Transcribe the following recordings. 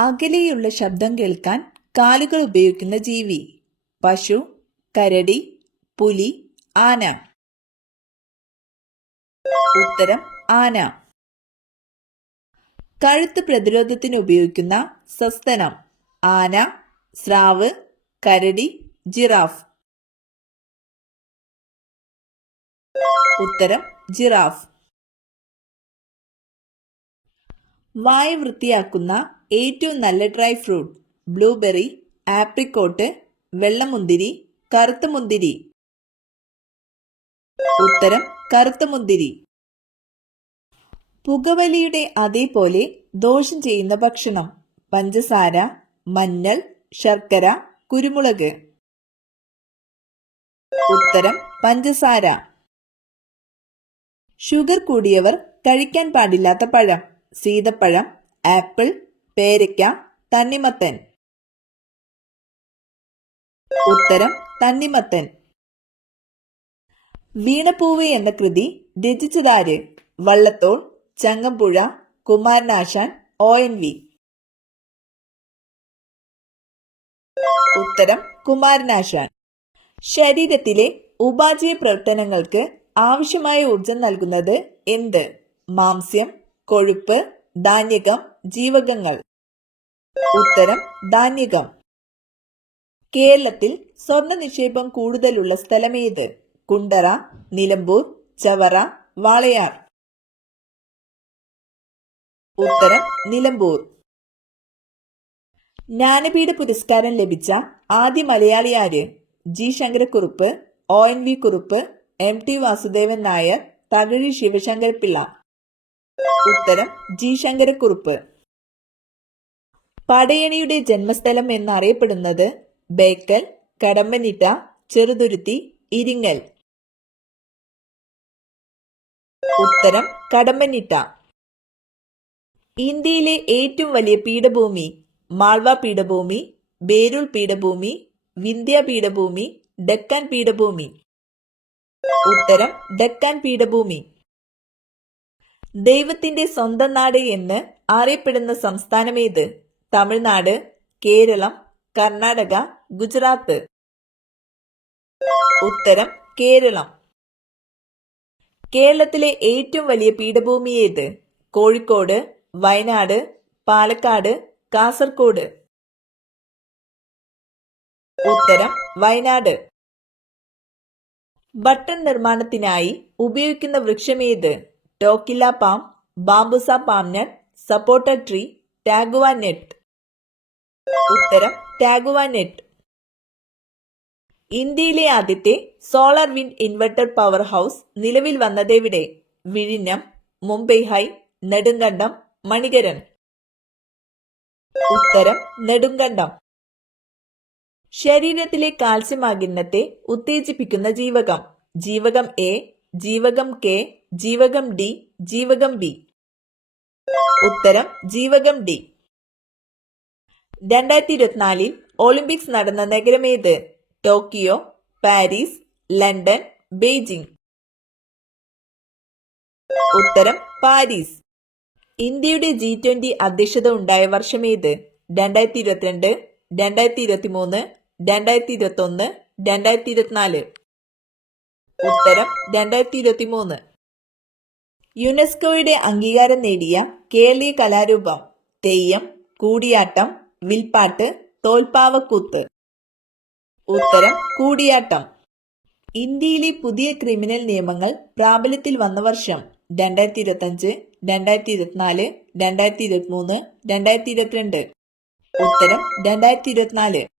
അകലെയുള്ള ശബ്ദം കേൾക്കാൻ കാലുകൾ ഉപയോഗിക്കുന്ന ജീവി. പശു, കരടി, പുലി, ആന. ഉത്തരം ആന. കഴുത്ത് പ്രതിരോധത്തിന് ഉപയോഗിക്കുന്ന സസ്തനം. ആന, സ്രാവ്, കരടി, ജിറാഫ്. ഉത്തരം ജിറാഫ്. വായ വൃത്തിയാക്കുന്ന ഏറ്റവും നല്ല ഡ്രൈ ഫ്രൂട്ട്. ബ്ലൂബെറി, ആപ്രിക്കോട്ട്, വെള്ളമുന്തിരി, കറുത്ത മുന്തിരി. ഉത്തരം കറുത്ത മുന്തിരി. പുകവലിയുടെ അതേപോലെ ദോഷം ചെയ്യുന്ന ഭക്ഷണം. പഞ്ചസാര, മഞ്ഞൾ, ശർക്കര, കുരുമുളക്. ഉത്തരം പഞ്ചസാര. ഷുഗർ കൂടിയവർ കഴിക്കാൻ പാടില്ലാത്ത പഴം. സീതപ്പഴം, ആപ്പിൾ, പേരയ്ക്ക, തണ്ണിമത്തൻ. ഉത്തരം തണ്ണിമത്തൻ. വീണപ്പൂവ് എന്ന കൃതി രചിച്ചതാര്? വള്ളത്തോൾ, ചങ്ങമ്പുഴ, കുമാരനാശാൻ, ONV. ഉത്തരം കുമാരനാശാൻ. ശരീരത്തിലെ ഉപാപചയ പ്രവർത്തനങ്ങൾക്ക് ആവശ്യമായ ഊർജം നൽകുന്നത് എന്ത്? മാംസ്യം, കൊഴുപ്പ്, ധാന്യകം, ജീവകങ്ങൾ. ഉത്തരം ധാന്യകം. കേരളത്തിൽ സ്വർണ്ണ നിക്ഷേപം കൂടുതലുള്ള സ്ഥലമേത്? കുണ്ടറ, നിലമ്പൂർ, ചവറ, വാളയാർ. ഉത്തരം നിലമ്പൂർ. ജ്ഞാനപീഠ പുരസ്കാരം ലഭിച്ച ആദ്യ മലയാളി ആര്? G Sankara Kurup, ONV Kurup, MT Vasudevan Nair, Thakazhi Sivasankara Pillai. ഉത്തരം ജി ശങ്കരക്കുറുപ്പ്. പടയണിയുടെ ജന്മസ്ഥലം എന്നറിയപ്പെടുന്നത്? ബേക്കൽ, കടമ്പനിട്ട, ചെറുതുരുത്തി, ഇരിങ്ങൽ. ഉത്തരം കടമ്പനിട്ട. ഇന്ത്യയിലെ ഏറ്റവും വലിയ പീഠഭൂമി? മാൾവ പീഠഭൂമി, ബേരുൾ പീഠഭൂമി, വിന്ധ്യ പീഠഭൂമി, ഡെക്കാൻ പീഠഭൂമി. ഉത്തരം ഡെക്കാൻ പീഠഭൂമി. ദൈവത്തിന്റെ സ്വന്തം നാട് എന്ന് അറിയപ്പെടുന്ന സംസ്ഥാനമേത്? തമിഴ്നാട്, കേരളം, കർണാടക, ഗുജറാത്ത്. ഉത്തരം കേരളം. കേരളത്തിലെ ഏറ്റവും വലിയ പീഠഭൂമി ഏത്? കോഴിക്കോട്, വയനാട്, പാലക്കാട്, കാസർഗോഡ്. ഉത്തരം വയനാട്. ബട്ടൺ നിർമ്മാണത്തിനായി ഉപയോഗിക്കുന്ന വൃക്ഷമേത്? ടോക്കില്ല പാം, ബാംബുസ പാംനട്ട്, സപ്പോട്ട ട്രീ, ടാഗുവ നെറ്റ്. ഉത്തരം ടാഗുവ നെറ്റ്. ഇന്ത്യയിലെ ആദ്യത്തെ solar wind inverter power house നിലവിൽ വന്നതെവിടെ? വിഴിഞ്ഞം, മുംബൈ ഹൈ, നെടുങ്കണ്ടം, മണികരൻ. ഉത്തരം നെടുങ്കണ്ടം. ശരീരത്തിലെ കാൽസ്യം ആഗിരണത്തെ ഉത്തേജിപ്പിക്കുന്ന ജീവകം. ജീവകം A, ജീവകം K, ജീവകം D, ജീവകം B. ഉത്തരം ജീവകം D. 2024 ഒളിമ്പിക്സ് നടന്ന നഗരമേത്? Tokyo, Paris, London, Beijing. ഉത്തരം പാരീസ്. ഇന്ത്യയുടെ G20 അധ്യക്ഷത ഉണ്ടായ വർഷമേത്? 2022, 2023, 2021, 2024. ഉത്തരം 2023. യുനെസ്കോയുടെ അംഗീകാരം നേടിയ കേരളീയ കലാരൂപം? തെയ്യം, കൂടിയാട്ടം, വിൽപ്പാട്ട്, തോൽപ്പാവക്കൂത്ത്. ഉത്തരം കൂടിയാട്ടം. ഇന്ത്യയിലെ പുതിയ ക്രിമിനൽ നിയമങ്ങൾ പ്രാബല്യത്തിൽ വന്ന വർഷം? 2025, 2024, 2023, 2022. ഉത്തരം 2024.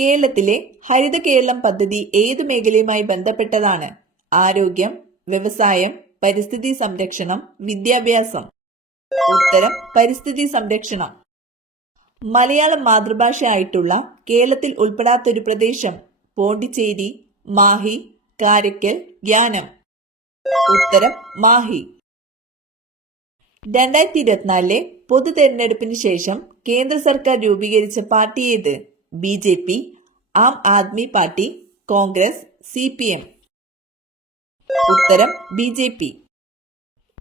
കേരളത്തിലെ ഹരിത കേരളം പദ്ധതി ഏതു മേഖലയുമായി ബന്ധപ്പെട്ടതാണ്? ആരോഗ്യം, വ്യവസായം, പരിസ്ഥിതി സംരക്ഷണം, വിദ്യാഭ്യാസം. ഉത്തരം പരിസ്ഥിതി സംരക്ഷണം. മലയാളം മാതൃഭാഷ ആയിട്ടുള്ള കേരളത്തിൽ ഉൾപ്പെടാത്തൊരു പ്രദേശം? പോണ്ടിച്ചേരി, മാഹി, കാരയ്ക്കൽ, യാനം. ഉത്തരം മാഹി. 2024 പൊതു തെരഞ്ഞെടുപ്പിന് ശേഷം കേന്ദ്ര സർക്കാർ രൂപീകരിച്ച പാർട്ടി ഏത്? BJP, Aam Aadmi party, Congress, CPM. ഉത്തരം BJP.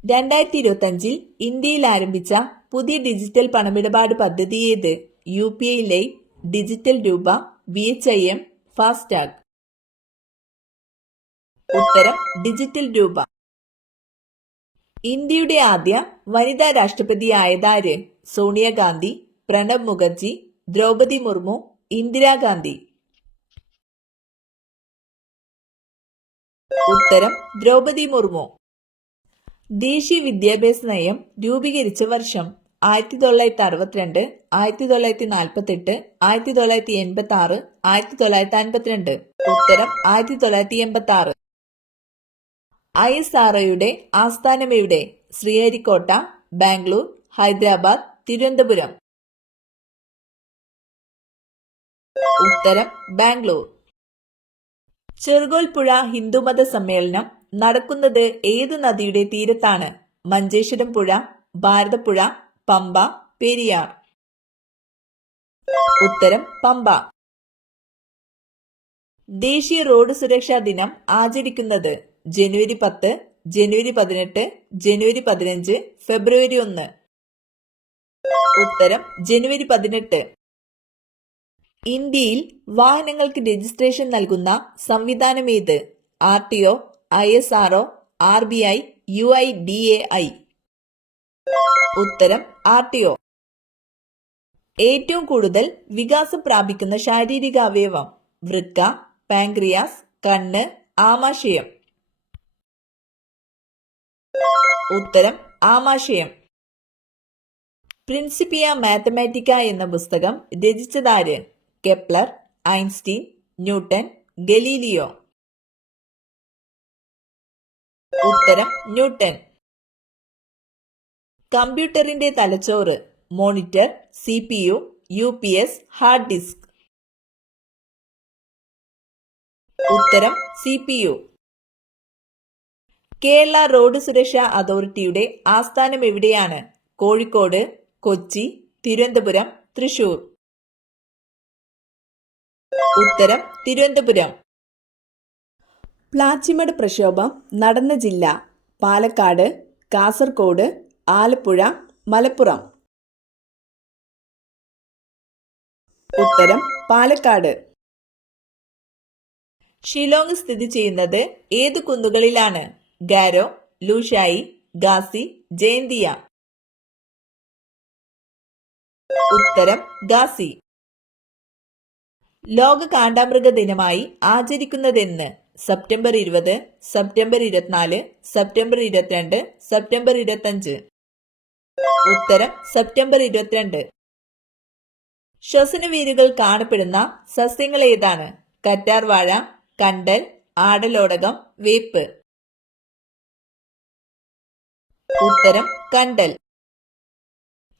2025 ഇന്ത്യയിൽ ആരംഭിച്ച പുതിയ ഡിജിറ്റൽ പണമിടപാട് പദ്ധതി ഏത്? UPI ലൈവ്, ഡിജിറ്റൽ രൂപ, VHIM, ഫാസ്ടാഗ്. ഉത്തരം ഡിജിറ്റൽ രൂപ. ഇന്ത്യയുടെ ആദ്യ വനിതാ രാഷ്ട്രപതിയായതാര്? സോണിയാഗാന്ധി, പ്രണബ് മുഖർജി, ദ്രൗപദി മുർമു, ഇന്ദിരാഗാന്ധി. ഉത്തരം ദ്രൗപദി മുർമു. ദേശീയ വിദ്യാഭ്യാസ നയം രൂപീകരിച്ച വർഷം? 1962, 1948, 1986, 1952. ഉത്തരം 1986. ISROയുടെ ആസ്ഥാനമെവിടെ? ശ്രീഹരിക്കോട്ട, ബാംഗ്ലൂർ, ഹൈദരാബാദ്, തിരുവനന്തപുരം. ഉത്തരം ബാംഗ്ലൂർ. ചെറുകോൽപ്പുഴ ഹിന്ദുമത സമ്മേളനം നടക്കുന്നത് ഏതു നദിയുടെ തീരത്താണ്? മഞ്ചേശ്വരം പുഴ, ഭാരതപ്പുഴ, പമ്പ, പെരിയാർ. ഉത്തരം പമ്പ. ദേശീയ റോഡ് സുരക്ഷാ ദിനം ആചരിക്കുന്നത്? ജനുവരി 10, ജനുവരി 18, ജനുവരി 15, ഫെബ്രുവരി 1. ഉത്തരം ജനുവരി 18. ഇന്ത്യയിൽ വാഹനങ്ങൾക്ക് രജിസ്ട്രേഷൻ നൽകുന്ന സംവിധാനം ഏത്? RTO, ISRO, RBI, UIDAI. ഉത്തരം RTO. ഏറ്റവും കൂടുതൽ വികാസം പ്രാപിക്കുന്ന ശാരീരിക അവയവം? വൃക്ക, പാൻക്രിയാസ്, കണ്ണ്, ആമാശയം. ഉത്തരം ആമാശയം. പ്രിൻസിപ്പിയ മാത്തമാറ്റിക്ക എന്ന പുസ്തകം രചിച്ചതാര്? Kepler, Einstein, Newton, Galileo. ഉത്തരം ന്യൂട്ടൺ. കമ്പ്യൂട്ടറിന്റെ തലച്ചോറ്? Monitor, CPU, UPS, hard disk. ഉത്തരം CPU. കേരള റോഡ് സുരക്ഷാ അതോറിറ്റിയുടെ ആസ്ഥാനം എവിടെയാണ്? കോഴിക്കോട്, കൊച്ചി, തിരുവനന്തപുരം, തൃശൂർ. ഉത്തരം തിരുവനന്തപുരം. പ്ലാച്ചിമട് പ്രക്ഷോഭം നടന്ന ജില്ല? പാലക്കാട്, കാസർഗോഡ്, ആലപ്പുഴ, മലപ്പുറം. ഉത്തരം പാലക്കാട്. ഷിലോങ് സ്ഥിതി ചെയ്യുന്നത് ഏതു കുന്നുകളിലാണ്? ഗാരോ, ലൂഷായി, ഗാസി, ജയന്തിയ. ഉത്തരം ഗാസി. ലോക കാണ്ടാമൃഗ ദിനമായി ആചരിക്കുന്നതെന്ന്? September 20, September 24, September 22, September 25. ഉത്തരം സെപ്റ്റംബർ 22. ശ്വസനവീരുകൾ കാണപ്പെടുന്ന സസ്യങ്ങൾ ഏതാണ്? കറ്റാർവാഴ, കണ്ടൽ, ആടലോടകം, വേപ്പ്. ഉത്തരം കണ്ടൽ.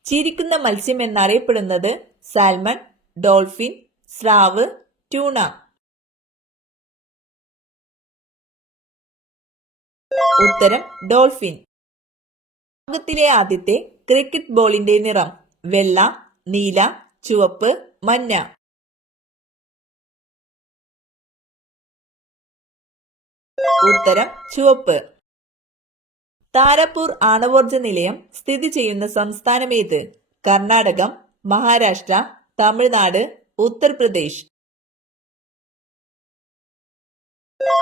ചിരിക്കുന്ന മത്സ്യം എന്നറിയപ്പെടുന്നത്? സാൽമൺ, ഡോൾഫിൻ, സ്രാവ്, ട്യൂണ. ഉത്തരം ഡോൾഫിൻ. ലോകത്തിലെ ആദ്യത്തെ ക്രിക്കറ്റ് ബോളിന്റെ നിറം? വെള്ള, നീല, ചുവപ്പ്, മഞ്ഞ. ഉത്തരം ചുവപ്പ്. താരാപൂർ ആണവോർജ നിലയം സ്ഥിതി ചെയ്യുന്ന സംസ്ഥാനം ഏത്? കർണാടകം, മഹാരാഷ്ട്ര, തമിഴ്നാട്, ഉത്തർപ്രദേശ്.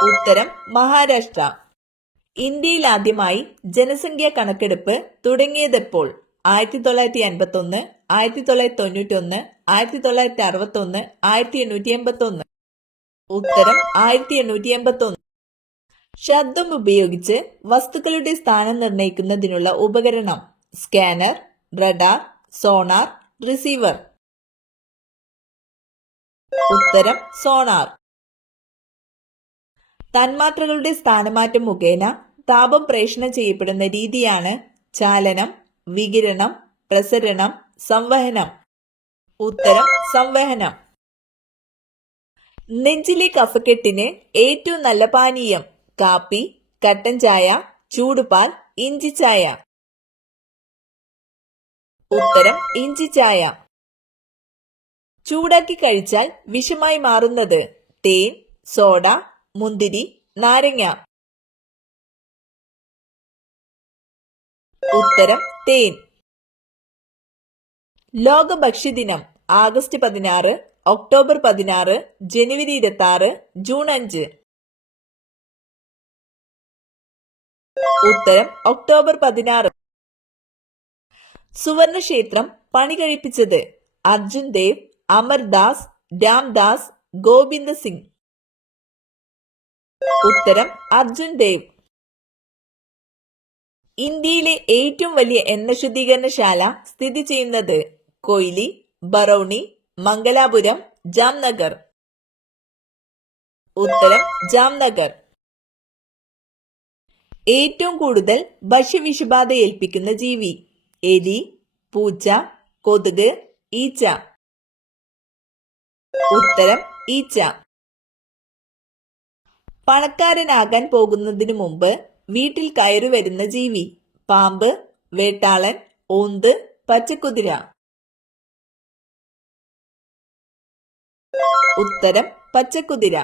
ഉത്തരം മഹാരാഷ്ട്ര. ഇന്ത്യയിൽ ആദ്യമായി ജനസംഖ്യാ കണക്കെടുപ്പ് തുടങ്ങിയതെപ്പോൾ? 1951, 1991, 1961, 1881. ഉത്തരം 1881. ശബ്ദം ഉപയോഗിച്ച് വസ്തുക്കളുടെ സ്ഥാനം നിർണ്ണയിക്കുന്നതിനുള്ള ഉപകരണം? Scanner, radar, sonar, receiver. ഉത്തരം സോണാർ. തന്മാത്രകളുടെ സ്ഥാനമാറ്റം മുഖേന താപം പ്രേഷണം ചെയ്യപ്പെടുന്ന രീതിയാണ്? ചാലനം, വികിരണം, പ്രസരണം, സംവഹനം. ഉത്തരം സംവഹനം. നെഞ്ചിലെ കഫക്കെട്ടിന് ഏറ്റവും നല്ല പാനീയം? കാപ്പി, കട്ടൻ ചായ, ചൂടുപാൽ, ഇഞ്ചിച്ചായ. ഉത്തരം ഇഞ്ചിച്ചായ. ചൂടാക്കി കഴിച്ചാൽ വിഷമായി മാറുന്നത്? തേൻ, സോഡ, മുന്തിരി, നാരങ്ങ. ഉത്തരം തേൻ. ലോക ഭക്ഷ്യദിനം ആഗസ്റ്റ് 16, ഒക്ടോബർ 16, ജനുവരി 26, ജൂൺ 5. ഉത്തരം ഒക്ടോബർ 16. സുവർണക്ഷേത്രം പണി കഴിപ്പിച്ചത് അർജുൻ ദേവ്, അമർദാസ്, രാംദാസ്, ഗോവിന്ദ സിംഗ്. ഉത്തരം അർജുൻ ദേവ്. ഇന്ത്യയിലെ ഏറ്റവും വലിയ എണ്ണ ശുദ്ധീകരണശാല സ്ഥിതി ചെയ്യുന്നത് കൊയ്ലി, ബറൌണി, മംഗലാപുരം, ജാംനഗർ. ഉത്തരം ജാംനഗർ. ഏറ്റവും കൂടുതൽ ഭക്ഷ്യവിഷബാധ ഏൽപ്പിക്കുന്ന ജീവി എലി, പൂച്ച, കൊതുക്, ഈച്ച. ഉത്തരം ഈച്ച. പണക്കാരനാകാൻ പോകുന്നതിനു മുമ്പ് വീട്ടിൽ കയറി വരുന്ന ജീവി പാമ്പ്, വേട്ടാളൻ, ഓന്ത്, പച്ചക്കുതിര. ഉത്തരം പച്ചക്കുതിര.